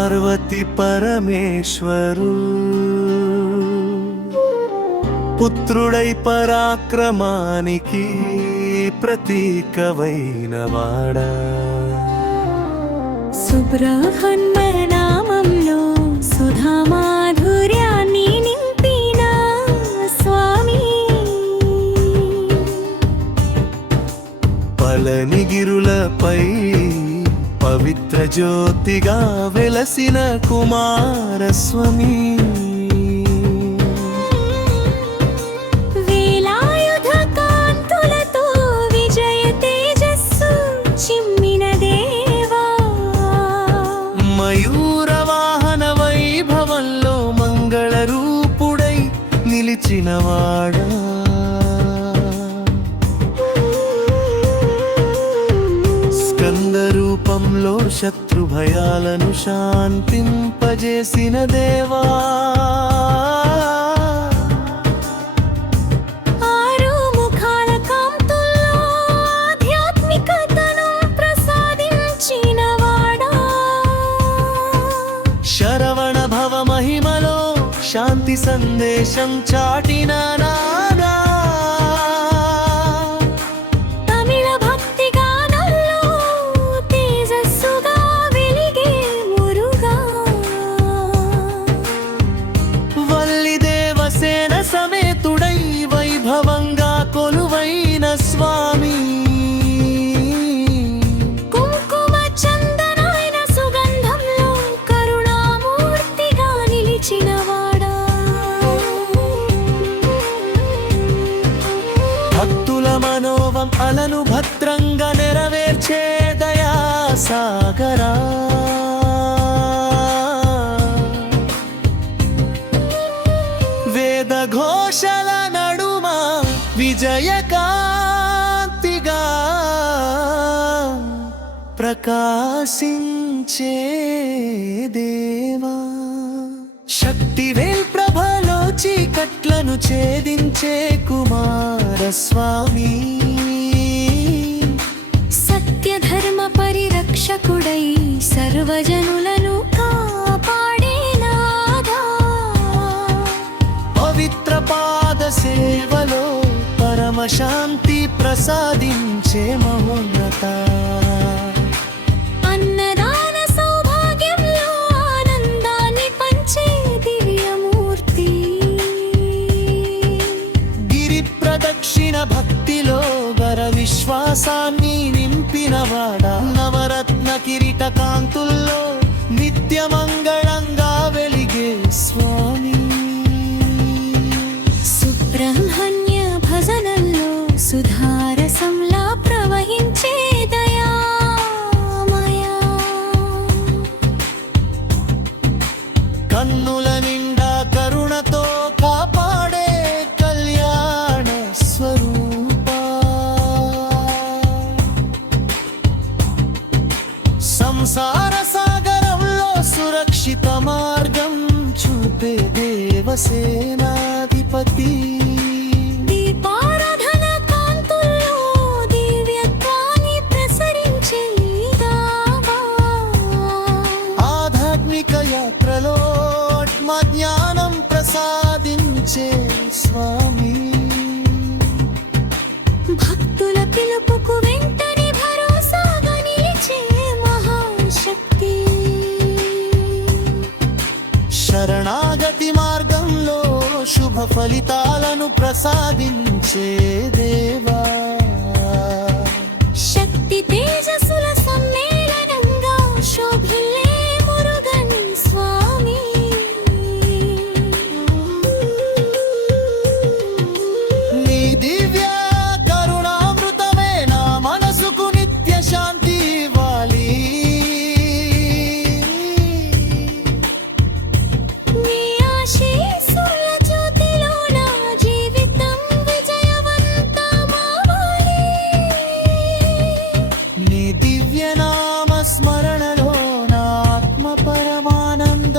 పార్వతి పరమేశ్వరు పుత్రుడై పరాక్రమానికి ప్రతీకమైన వాడా సుబ్రహ్మణ్య నామంలో సుధా మాధుర్యాన్ని నింపిన స్వామి పళనిగిరులపై పవిత్ర జ్యోతిగా వెలసిన కుమారస్వామి వేలాయుధ కాంతులతో విజయ తేజస్సు చిమ్మిన దేవా మయూర వాహన వైభవంలో మంగళ రూపుడై నిలిచినవాడా స్కంద రూపంలో శత్రు భయాలను శాంతింపజేసిన దేవా ఆరు ముఖాల కాంతుల్లో ఆధ్యాత్మికతను ప్రసాదించిన వాడా శరవణ భవ మహిమలో శాంతి సందేశం చాటిన నాదా తమిళ భక్తి గానంలో తేజస్సుగా వెలిగే మురుగా వల్లి దేవసేన సమేతుడై వైభవంగా కొలువైన స్వామి కుంకుమ చందనాయన సుగంధంలో కరుణామూర్తిగా నిలిచిన వాడా భక్తుల మనోవం అలను భద్రంగా నెరవేర్చే దయా సాగరా వేద ఘోషల నడుమ విజయకాంతిగా ప్రకాశించే దేవా శక్తివేల్ ప్రభలో చీకట్లను ఛేదించే కుమారస్వామి సత్య ధర్మ పరిరక్షకుడై సర్వజనులను కాపాడే నాదా పవిత్ర పాద సేవలో పరమశాంతి ప్రసాదించే మహోన్నత అన్నదాన సౌభాగ్యంలో ఆనందాన్ని పంచే దివ్యమూర్తి గిరి ప్రదక్షిణ భక్తిలో గర విశ్వాసాన్ని నింపినవాడా నవరత్న కిరీట కాంతుల్లో నిత్యమంగళంగా వెలిగే స్వామి సుబ్రహ్మణ్య భజనల్లో సుధారసంలా ప్రవహించే దయామయా కన్నుల నిండా కరుణతో కాపాడే కళ్యాణ స్వరూపా సంసార సాగరంలో సురక్షిత మార్గం చూపే దేవసేనాధిపతి దీపారాధన కాంతుల్లో దివ్యత్వాన్ని ప్రసరించే దావా ఆధ్యాత్మిక యాత్రలో ఆత్మ జ్ఞానం ప్రసాదించే స్వామి భక్తుల పిలుపుకు వెంటనే భరోసాగా నిలిచే మహాశక్తి శరణాగతి మార్గంలో శుభ ఫలితాలను ప్రసాదించే దేవా శక్తి తేజస్సుల సమ్మేళనంగా శోభిల్లే మురుగన్ స్వామి నీ దివ్య కరుణామృతమే నా మనసుకు నిత్య శాంతి ఇవ్వాలి నీ ఆశీస్సుల జ్యోతిలో నా జీవితం విజయవంతమవ్వాలి నీ దివ్య నామ స్మరణలో నా ఆత్మ పరమానంద